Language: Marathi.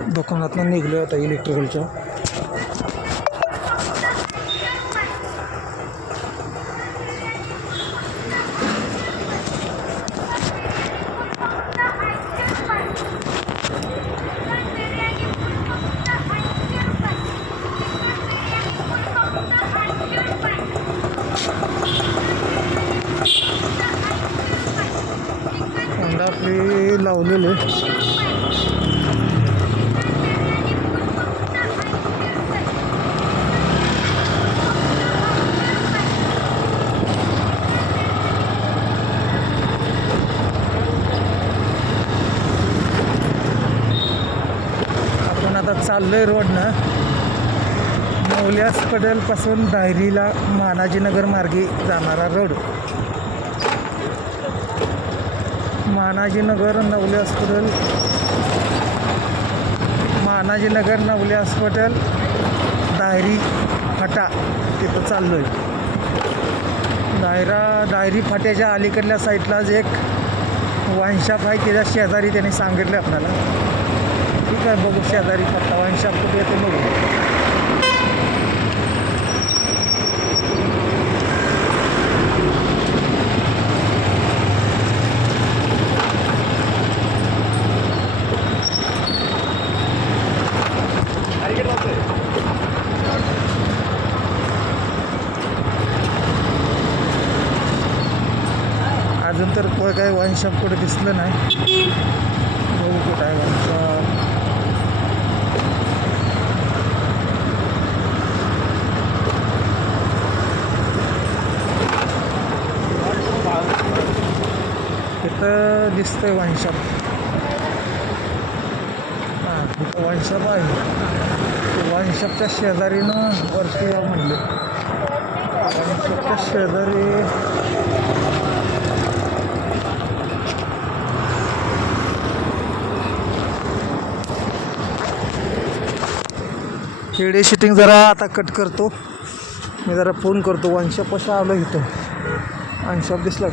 दुकानातून निघलो आता इलेक्ट्रिकलच्या. आपले लावलेले आपण आता चाललोय रोडनं नवली हॉस्पिटलपासून दायरीला मानाजीनगर मार्गे जाणारा road. Manajinagar Navale hospital, Manajinagar Navale hospital, Dhayari फाटा तिथं चाललो आहे. दायरी फाट्याच्या अलीकडल्या साईडलाच एक वाईनशॉप आहे, त्याच्या शेजारी त्यांनी सांगितलं आपल्याला. ठीक आहे, बघू शेजारी फाटा वाईनशॉप कुठे येते बघू. अजून तर काही वाईन शॉप कुठे दिसलं नाही. बघू कुठं आहे वाईन शॉप. इथं दिसतंय वाईन शॉप. हां, इथं वाईन शॉप आहे. वाईन शॉपच्या शेजारीनं वरती या म्हणले. वाईन शॉपच्या शेजारी व्हिडिओ शूटिंग जरा आता कट करतो मी. जरा फोन करतो. वाईन शॉप कशा आलो इथं. वाईन शॉप दिसला.